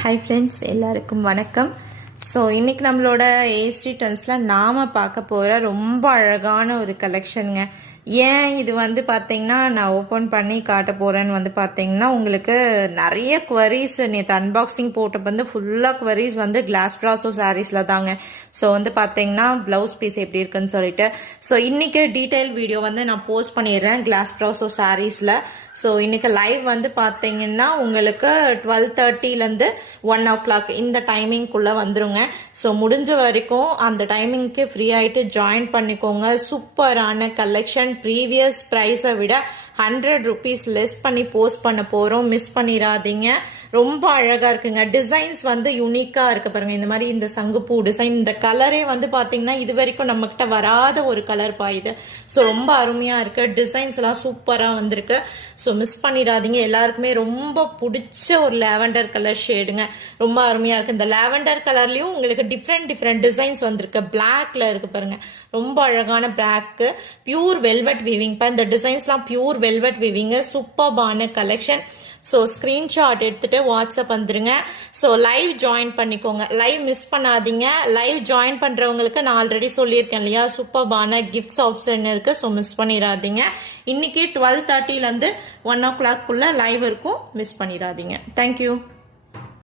Hi friends, எல்லாருக்கும் வணக்கம். So இன்றைக்கி நம்மளோட ஏஸ்டி ட்ரெண்ட்ஸில் நாம் பார்க்க போகிற ரொம்ப அழகான ஒரு கலெக்ஷனுங்க. ஏன் இது வந்து பார்த்திங்கன்னா நான் ஓப்பன் பண்ணி காட்ட போகிறேன்னு வந்து பார்த்திங்கன்னா உங்களுக்கு நிறைய குவரிஸ் நேற்று அன்பாக்சிங் போட்ட வந்து ஃபுல்லாக குவரிஸ் வந்து கிளாஸ் ப்ராசோ சாரீஸில் தாங்க. ஸோ வந்து பார்த்திங்கன்னா ப்ளவுஸ் பீஸ் எப்படி இருக்குன்னு சொல்லிட்டு ஸோ இன்றைக்கி டீட்டெயில் வீடியோ வந்து நான் போஸ்ட் பண்ணிடுறேன் கிளாஸ் ப்ராசோ சாரீஸில். ஸோ இன்றைக்கி லைவ் வந்து பார்த்திங்கன்னா உங்களுக்கு 12:30லேருந்து 1 o'clock இந்த டைமிங்குள்ளே வந்துருங்க. ஸோ முடிஞ்ச வரைக்கும் அந்த டைமிங்க்கு ஃப்ரீ ஆகிட்டு ஜாயின் பண்ணிக்கோங்க. சூப்பரான கலெக்ஷன், ப்ரீவியஸ் ப்ரைஸை விட 100 rupees லெஸ் பண்ணி போஸ்ட் பண்ண போகிறோம். மிஸ் பண்ணிடாதீங்க. ரொம்ப அழகாக இருக்குங்க. டிசைன்ஸ் வந்து யூனிக்காக இருக்குது பாருங்கள். இந்த மாதிரி இந்த சங்குப்பூ டிசைன், இந்த கலரே வந்து பார்த்திங்கன்னா இது வரைக்கும் நம்மக்கிட்ட வராத ஒரு கலர் பாயுது. ஸோ ரொம்ப அருமையாக இருக்குது. டிசைன்ஸ் எல்லாம் சூப்பராக வந்திருக்கு. ஸோ மிஸ் பண்ணிடாதீங்க. எல்லாருக்குமே ரொம்ப பிடிச்ச ஒரு லேவண்டர் கலர் ஷேடுங்க. ரொம்ப அருமையாக இருக்குது. இந்த லேவண்டர் கலர்லேயும் உங்களுக்கு டிஃப்ரெண்ட் டிசைன்ஸ் வந்திருக்கு. பிளாக்ல இருக்குது பாருங்கள். ரொம்ப அழகான பிளாக்கு, பியூர் வெல்வெட் வீவிங். இப்போ இந்த டிசைன்ஸ்லாம் பியூர் வெல்வெட் வீவிங்கு. சூப்பர்பான கலெக்ஷன். ஸோ ஸ்க்ரீன்ஷாட் எடுத்துகிட்டு வாட்ஸ்அப் வந்துடுங்க. ஸோ லைவ் ஜாயின் பண்ணிக்கோங்க. லைவ் மிஸ் பண்ணாதீங்க. லைவ் ஜாயின் பண்ணுறவங்களுக்கு நான் ஆல்ரெடி சொல்லியிருக்கேன் இல்லையா, சூப்பர்பான கிஃப்ட்ஸ் ஆப்ஷன் இருக்குது. ஸோ மிஸ் பண்ணிடாதீங்க. இன்றைக்கி 12:30லேருந்து 1 o'clock லைவ் இருக்கும். மிஸ் பண்ணிடாதீங்க. தேங்க்யூ.